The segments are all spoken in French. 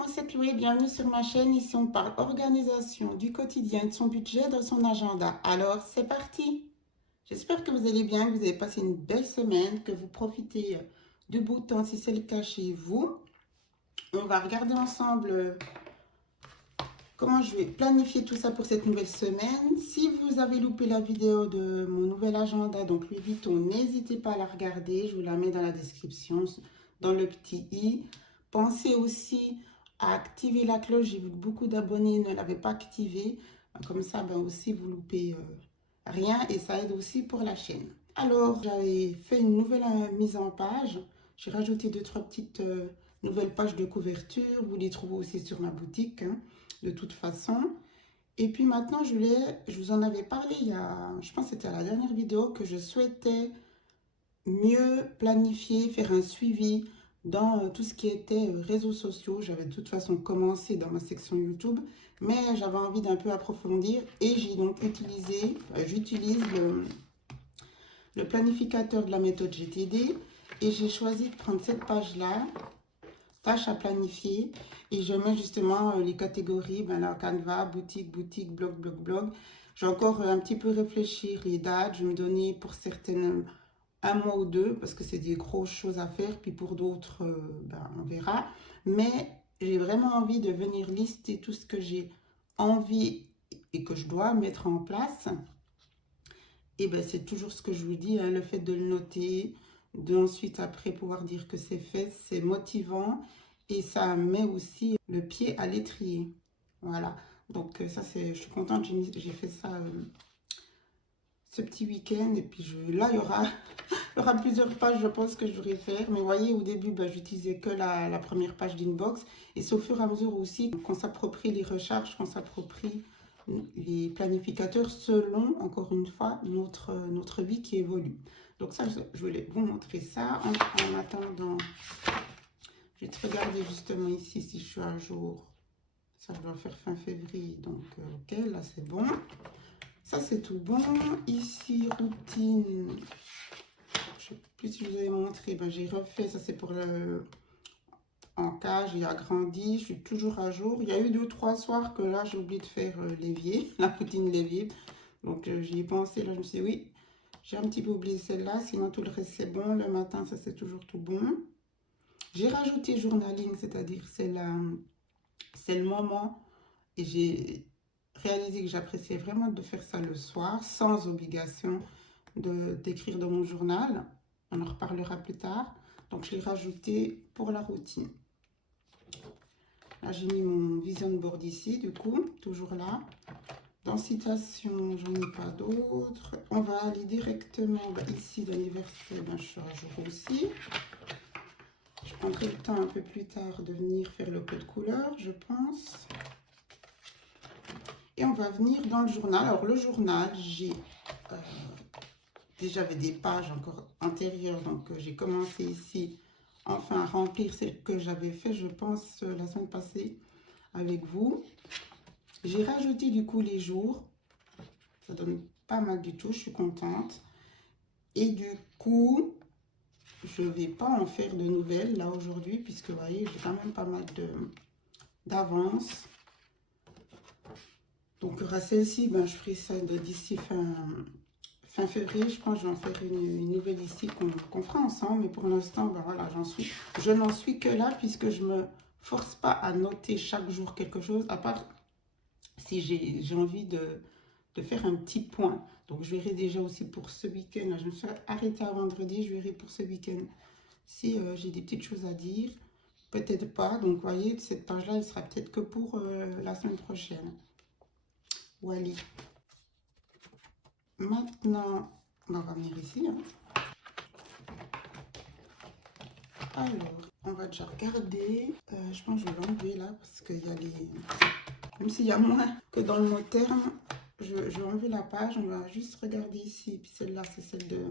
moi c'est Chloé, bienvenue sur ma chaîne. Ici on parle organisation du quotidien et de son budget dans son agenda. Alors c'est parti. J'espère que vous allez bien, que vous avez passé une belle semaine, que vous profitez du beau temps si c'est le cas chez vous. On va regarder ensemble comment je vais planifier tout ça pour cette nouvelle semaine. Si vous avez loupé la vidéo de mon nouvel agenda, donc Louis Vuitton, n'hésitez pas à la regarder. Je vous la mets dans la description, dans le petit i. Pensez aussi à activer la cloche. J'ai vu que beaucoup d'abonnés ne l'avaient pas activée. Comme ça, ben aussi, vous loupez rien et ça aide aussi pour la chaîne. Alors, j'avais fait une nouvelle mise en page. J'ai rajouté 2-3 petites nouvelles pages de couverture. Vous les trouvez aussi sur ma boutique, hein, de toute façon. Et puis maintenant, je vous en avais parlé il y a, je pense que c'était à la dernière vidéo, que je souhaitais mieux planifier, faire un suivi dans tout ce qui était réseaux sociaux. J'avais de toute façon commencé dans ma section YouTube, mais j'avais envie d'un peu approfondir et j'ai donc utilisé, j'utilise le planificateur de la méthode GTD et j'ai choisi de prendre cette page-là, tâches à planifier, et je mets justement les catégories, ben là, Canva, boutique, blog, blog, blog. J'ai encore un petit peu réfléchi les dates, je vais me donner pour certaines un mois ou deux, parce que c'est des grosses choses à faire, puis pour d'autres, ben, on verra. Mais j'ai vraiment envie de venir lister tout ce que j'ai envie et que je dois mettre en place. Et ben, c'est toujours ce que je vous dis, hein, le fait de le noter, de ensuite après pouvoir dire que c'est fait, c'est motivant et ça met aussi le pied à l'étrier. Voilà, donc ça c'est, je suis contente, j'ai fait ça ce petit week-end et puis là il y aura plusieurs pages je pense que je devrais faire, mais vous voyez au début ben, j'utilisais que la première page d'inbox et c'est au fur et à mesure aussi qu'on s'approprie les recharges, qu'on s'approprie les planificateurs selon, encore une fois, notre vie qui évolue. Donc ça, je voulais vous montrer ça. En attendant, je vais te regarder justement ici si je suis à jour. Ça, je dois faire fin février, donc ok, là c'est bon. Ça, c'est tout bon. Ici, routine. Je sais plus si je vous avais montré, ben, j'ai refait, ça c'est pour le... En cas, j'ai agrandi, je suis toujours à jour. Il y a eu 2 ou 3 soirs que là, j'ai oublié de faire l'évier, la routine l'évier. Donc, j'y ai pensé, là, je me suis dit, oui, j'ai un petit peu oublié celle-là, sinon tout le reste, c'est bon. Le matin, ça, c'est toujours tout bon. J'ai rajouté journaling, c'est-à-dire, c'est le moment, et j'ai réalisé que j'appréciais vraiment de faire ça le soir, sans obligation d'écrire dans mon journal. On en reparlera plus tard. Donc, je l'ai rajouté pour la routine. Là, j'ai mis mon vision board ici, du coup, toujours là. Dans citation, j'en ai pas d'autres. On va aller directement ici dans l'anniversaire, ben, je suis à jour aussi. Je prendrai le temps un peu plus tard de venir faire le code couleur, je pense. Et on va venir dans le journal. Alors, le journal, j'ai déjà des pages encore antérieures, donc j'ai commencé ici enfin à remplir ce que j'avais fait, je pense, la semaine passée avec vous. J'ai rajouté du coup les jours, ça donne pas mal du tout, je suis contente. Et du coup, je vais pas en faire de nouvelles là aujourd'hui, puisque vous voyez, j'ai quand même pas mal d'avance. Donc, il y aura celle-ci, ben, je ferai ça d'ici fin février. Je pense que je vais en faire une nouvelle ici qu'on fera ensemble. Mais pour l'instant, ben, voilà, je n'en suis que là, puisque je me force pas à noter chaque jour quelque chose, à part si j'ai envie de faire un petit point. Donc, je verrai déjà aussi pour ce week-end. Je me suis arrêtée à vendredi. Je verrai pour ce week-end si j'ai des petites choses à dire. Peut-être pas. Donc, vous voyez, cette page-là, elle sera peut-être que pour la semaine prochaine. Voilà. Maintenant, on va venir ici. Hein. Alors, on va déjà regarder. Je pense que je vais l'enlever là parce qu'il y a les... Même s'il y a moins que dans le mot terme, je vais enlever la page. On va juste regarder ici. Puis celle-là, c'est celle de...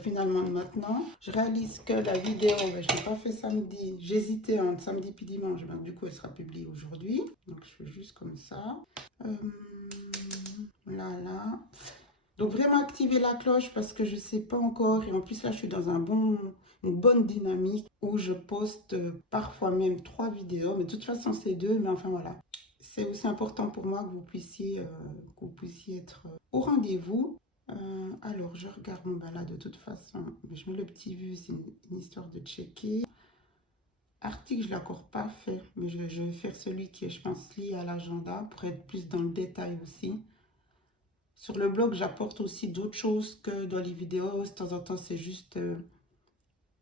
finalement, maintenant, je réalise que la vidéo, je n'ai pas fait samedi. J'hésitais entre samedi et dimanche. Du coup, elle sera publiée aujourd'hui. Donc, je fais juste comme ça. Donc, vraiment activer la cloche parce que je ne sais pas encore. Et en plus, là, je suis dans un bon une bonne dynamique où je poste parfois même 3 vidéos, mais de toute façon c'est 2, mais enfin voilà. C'est aussi important pour moi que vous puissiez être au rendez-vous. Alors, je regarde mon là de toute façon. Je mets le petit vu, c'est une histoire de checker. Article, je ne l'ai encore pas fait, mais je vais faire celui qui est, je pense, lié à l'agenda pour être plus dans le détail aussi. Sur le blog, j'apporte aussi d'autres choses que dans les vidéos. De temps en temps, c'est juste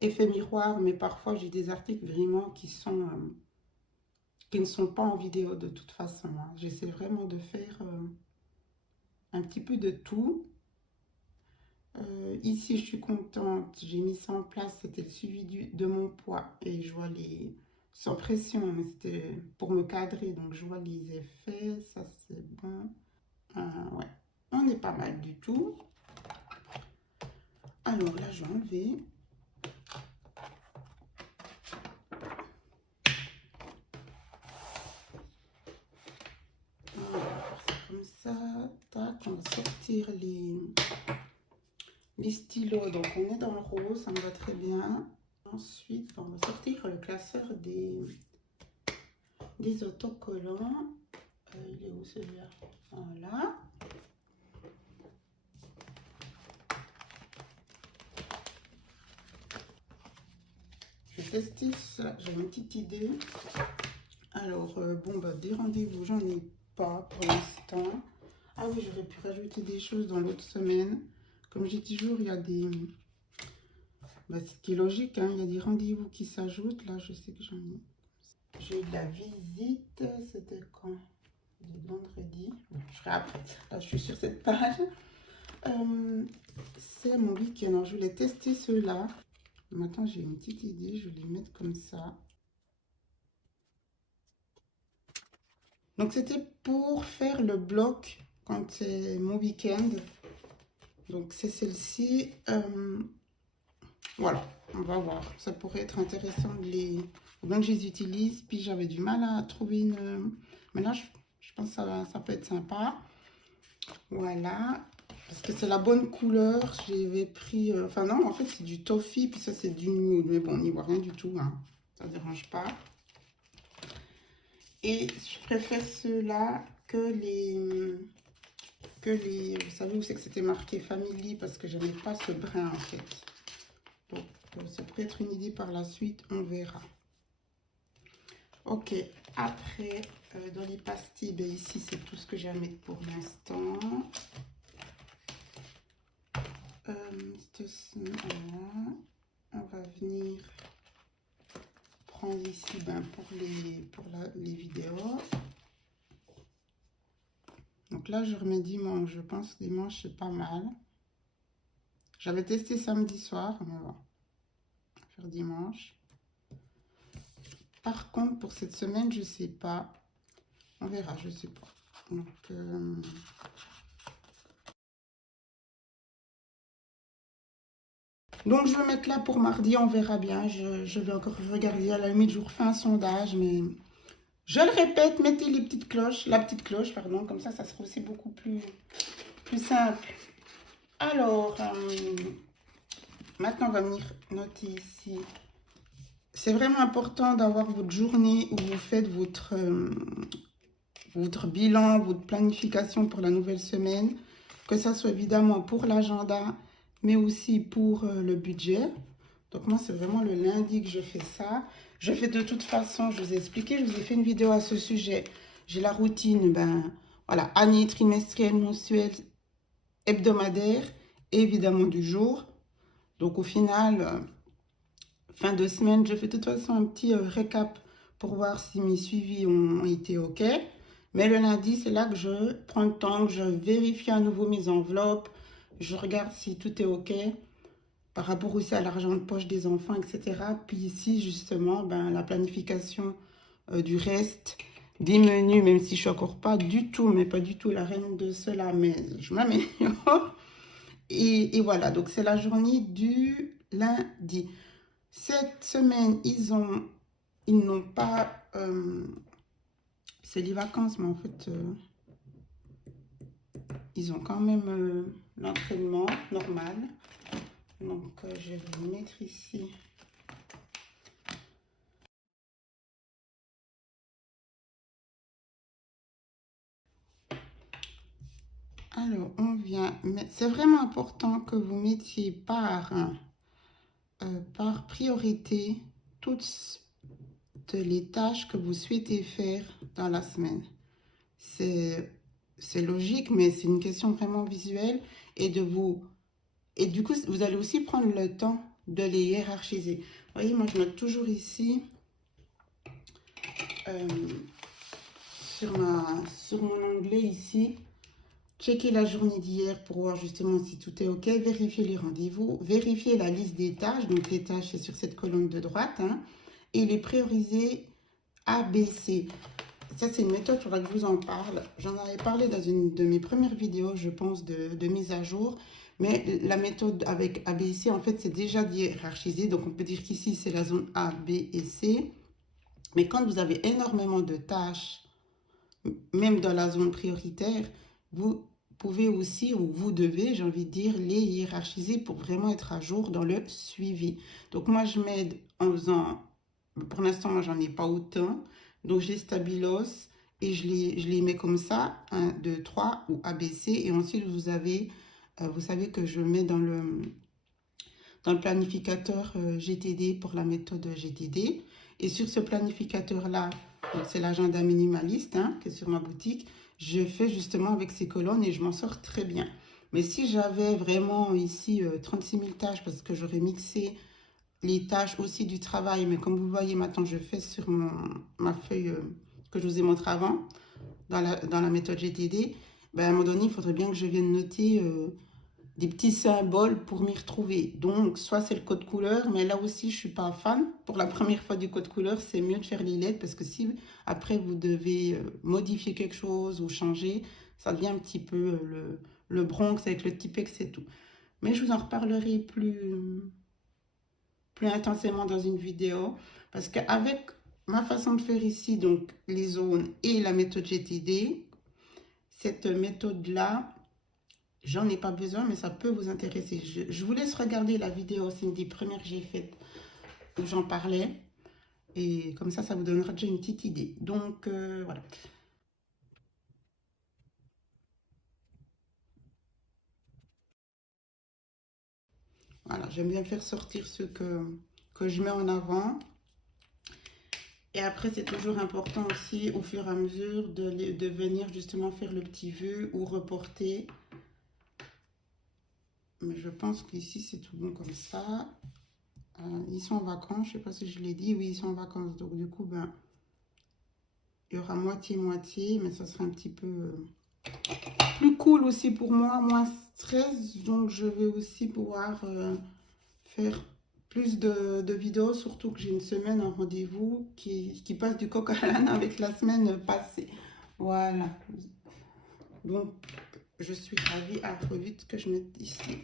effet miroir, mais parfois, j'ai des articles vraiment qui ne sont pas en vidéo de toute façon, hein. J'essaie vraiment de faire un petit peu de tout. Ici, je suis contente. J'ai mis ça en place. C'était le suivi de mon poids. Et je vois les... Sans pression, mais c'était pour me cadrer. Donc, je vois les effets. Ça, c'est bon. Ouais, on est pas mal du tout. Alors là, je vais enlever. On va faire ça comme ça. Tac, on va sortir les stylos. Donc, on est dans le rose. Ça me va très bien. Ensuite, on va sortir le classeur des autocollants. Il est où celui-là? Voilà. Je vais tester ça. J'ai une petite idée. Alors, bon, bah, des rendez-vous, j'en ai pas pour l'instant. Ah oui, j'aurais pu rajouter des choses dans l'autre semaine. Comme j'ai toujours, il y a des... Bah, ce qui est logique, hein, il y a des rendez-vous qui s'ajoutent. Là, je sais que j'en ai... J'ai eu de la visite. C'était quand? Le vendredi. Je ferai après. Là, je suis sur cette page. C'est mon week-end. Alors, je voulais tester ceux-là. Maintenant, j'ai une petite idée. Je vais les mettre comme ça. Donc, c'était pour faire le bloc quand c'est mon week-end. Donc, c'est celle-ci. Voilà, on va voir. Ça pourrait être intéressant de les... Donc, je les utilise. Puis, j'avais du mal à trouver une... Mais là, je pense que ça peut être sympa. Voilà. Parce que c'est la bonne couleur. J'avais pris... Enfin, non, en fait, c'est du toffee. Puis ça, c'est du nude. Mais bon, on n'y voit rien du tout, hein. Ça ne dérange pas. Et je préfère ceux-là que les... Vous savez où c'est que c'était marqué Family? Parce que je n'avais pas ce brin, en fait. Donc, ça pourrait être une idée par la suite. On verra. Ok, après, dans les pastilles, ben ici, c'est tout ce que j'ai à mettre pour l'instant. Voilà. On va venir prendre ici ben, pour les vidéos. Donc là, je remets dimanche. Je pense que dimanche, c'est pas mal. J'avais testé samedi soir, mais bon, on va faire dimanche. Par contre, pour cette semaine, je sais pas. On verra, je sais pas. Donc, je vais mettre là pour mardi, on verra bien. Je vais encore regarder. À la limite, je vous refais un sondage, mais je le répète, mettez les petites cloches, la petite cloche, pardon, comme ça sera aussi beaucoup plus simple. Alors, maintenant, on va venir noter ici. C'est vraiment important d'avoir votre journée où vous faites votre bilan, votre planification pour la nouvelle semaine, que ça soit évidemment pour l'agenda, mais aussi pour le budget. Donc moi, c'est vraiment le lundi que je fais ça. Je fais de toute façon, je vous ai expliqué, je vous ai fait une vidéo à ce sujet. J'ai la routine, ben voilà, année, trimestrielle, mensuelle, hebdomadaire et évidemment du jour. Donc au final, fin de semaine, je fais de toute façon un petit récap pour voir si mes suivis ont été OK. Mais le lundi, c'est là que je prends le temps, que je vérifie à nouveau mes enveloppes, je regarde si tout est OK par rapport aussi à l'argent de poche des enfants, etc. Puis ici, justement, ben, la planification du reste, des menus, même si je suis encore pas du tout, mais pas du tout la reine de cela, mais je m'améliore. Et voilà, donc c'est la journée du lundi. Cette semaine, ils n'ont pas... c'est les vacances, mais en fait, ils ont quand même l'entraînement normal. Donc, je vais vous mettre ici Alors, on vient, mais c'est vraiment important que vous mettiez par priorité toutes les tâches que vous souhaitez faire dans la semaine. C'est logique, mais c'est une question vraiment visuelle et et du coup, vous allez aussi prendre le temps de les hiérarchiser. Vous voyez, moi, je note toujours ici euh, sur mon onglet ici, checker la journée d'hier pour voir justement si tout est OK, vérifier les rendez-vous, vérifier la liste des tâches, donc les tâches c'est sur cette colonne de droite, hein, et les prioriser A, B, C. Ça, c'est une méthode, il faudra que je vous en parle. J'en avais parlé dans une de mes premières vidéos, je pense, de mise à jour. Mais la méthode avec A, B et C, en fait, c'est déjà hiérarchisé. Donc, on peut dire qu'ici, c'est la zone A, B et C. Mais quand vous avez énormément de tâches, même dans la zone prioritaire, vous pouvez aussi, ou vous devez, j'ai envie de dire, les hiérarchiser pour vraiment être à jour dans le suivi. Donc, moi, je m'aide en faisant, pour l'instant, moi, j'en ai pas autant. Donc, je les stabilos et je les mets comme ça, 1, 2, 3 ou ABC. Et ensuite, vous savez que je mets dans le planificateur GTD pour la méthode GTD. Et sur ce planificateur-là, c'est l'agenda minimaliste hein, qui est sur ma boutique, je fais justement avec ces colonnes et je m'en sors très bien. Mais si j'avais vraiment ici 36 000 tâches, parce que j'aurais mixé les tâches aussi du travail, mais comme vous voyez maintenant, je fais sur ma feuille que je vous ai montré avant, dans la méthode GTD, ben, à un moment donné, il faudrait bien que je vienne noter des petits symboles pour m'y retrouver. Donc, soit c'est le code couleur, mais là aussi, je suis pas fan. Pour la première fois du code couleur, c'est mieux de faire les lettres parce que si après vous devez modifier quelque chose ou changer, ça devient un petit peu le Bronx avec le Tipex et tout. Mais je vous en reparlerai plus intensément dans une vidéo parce qu'avec ma façon de faire ici, donc les zones et la méthode GTD, cette méthode-là, j'en ai pas besoin, mais ça peut vous intéresser. Je vous laisse regarder la vidéo, c'est une des premières que j'ai faite où j'en parlais. Et comme ça vous donnera déjà une petite idée. Donc, voilà. Voilà, j'aime bien faire sortir ce que je mets en avant. Et après, c'est toujours important aussi, au fur et à mesure, de venir justement faire le petit vœu ou reporter. Mais je pense qu'ici, c'est tout bon comme ça. Ils sont en vacances, je ne sais pas si je l'ai dit. Oui, ils sont en vacances. Donc, du coup, ben, il y aura moitié-moitié, mais ça sera un petit peu plus cool aussi pour moi, moins stress. Donc, je vais aussi pouvoir faire plus de vidéos, surtout que j'ai une semaine en rendez-vous qui passe du coq à l'âne avec la semaine passée. Voilà. Donc, je suis ravie. Ah, il faut vite que je mette ici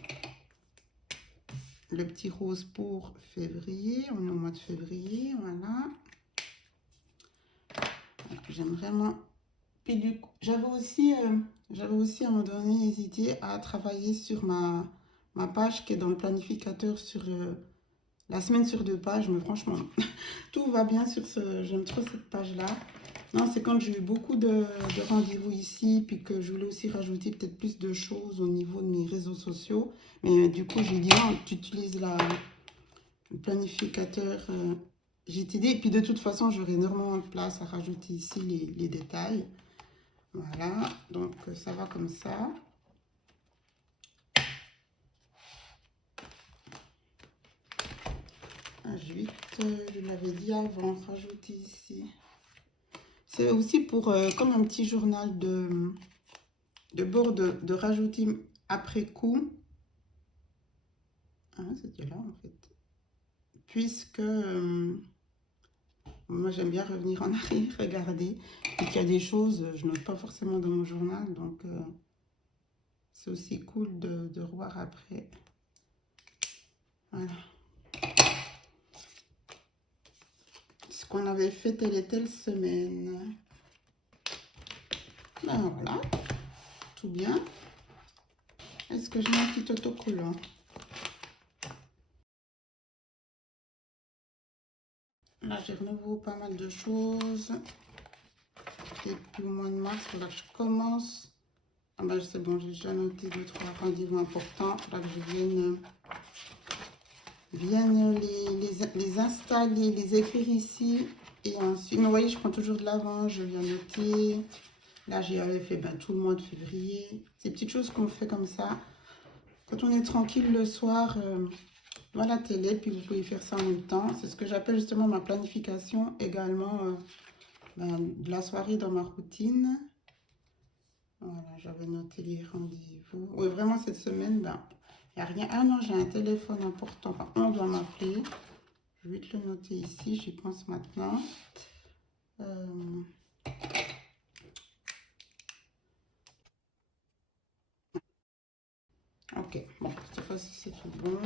le petit rose pour février. On est au mois de février, voilà. J'aime vraiment. Puis j'avais aussi à un moment donné hésité à travailler sur ma page qui est dans le planificateur sur la semaine sur 2 pages, mais franchement, tout va bien sur j'aime trop cette page-là. Non, c'est quand j'ai eu beaucoup de rendez-vous ici, puis que je voulais aussi rajouter peut-être plus de choses au niveau de mes réseaux sociaux. Mais du coup, j'ai dit non, tu utilises le planificateur GTD. Et puis de toute façon, j'aurai énormément de place à rajouter ici les détails. Voilà, donc ça va comme ça. Ensuite, je l'avais dit avant, rajouter ici. C'est aussi pour, comme un petit journal de bord, de rajouter après coup. Ah, c'était là en fait. Puisque moi j'aime bien revenir en arrière, regarder. Et qu'il y a des choses, je note pas forcément dans mon journal, donc c'est aussi cool de revoir après. Voilà. Ce qu'on avait fait telle et telle semaine. Ben voilà, tout bien. Est-ce que je mets un petit autocollant? Là, j'ai de nouveau pas mal de choses. Et puis au mois de mars, il faudra que je commence Ah bah c'est bon, j'ai déjà noté 2, 3 rendez-vous importants. Là que je vienne les installer, les écrire ici. Et ensuite, mais vous voyez, je prends toujours de l'avance, je viens noter. Là, j'avais fait tout le mois de février. Ces petites choses qu'on fait comme ça. Quand on est tranquille le soir, devant la télé, puis vous pouvez faire ça en même temps. C'est ce que j'appelle justement ma planification également de la soirée dans ma routine. Voilà, j'avais noté les rendez-vous. Oui, vraiment, cette semaine, il n'y a rien. Ah non, j'ai un téléphone important. Enfin, on doit m'appeler. Je vais te le noter ici, j'y pense maintenant. Ok, bon, cette fois-ci, c'est tout bon.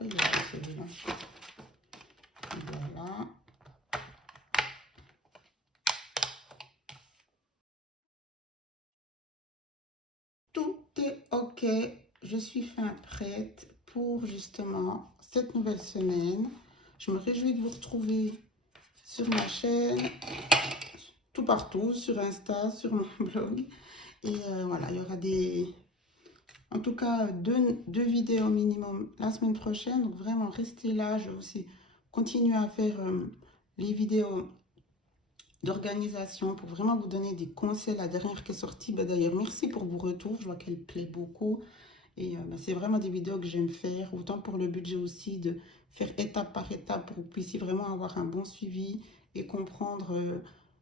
Il y a celui-là. Voilà. Tout est ok. Je suis fin prête pour justement cette nouvelle semaine. Je me réjouis de vous retrouver sur ma chaîne, tout partout, sur Insta, sur mon blog. Et voilà, il y aura en tout cas deux vidéos minimum la semaine prochaine. Donc vraiment, restez là. Je vais aussi continuer à faire les vidéos d'organisation pour vraiment vous donner des conseils. La dernière qui est sortie, d'ailleurs, merci pour vos retours. Je vois qu'elle plaît beaucoup. Et c'est vraiment des vidéos que j'aime faire, autant pour le budget aussi, de faire étape par étape pour que vous puissiez vraiment avoir un bon suivi et comprendre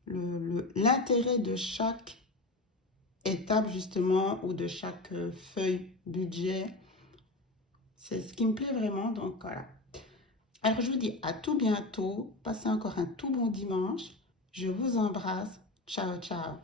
l'intérêt de chaque étape justement ou de chaque feuille budget. C'est ce qui me plaît vraiment, donc voilà. Alors je vous dis à tout bientôt, passez encore un tout bon dimanche. Je vous embrasse. Ciao, ciao.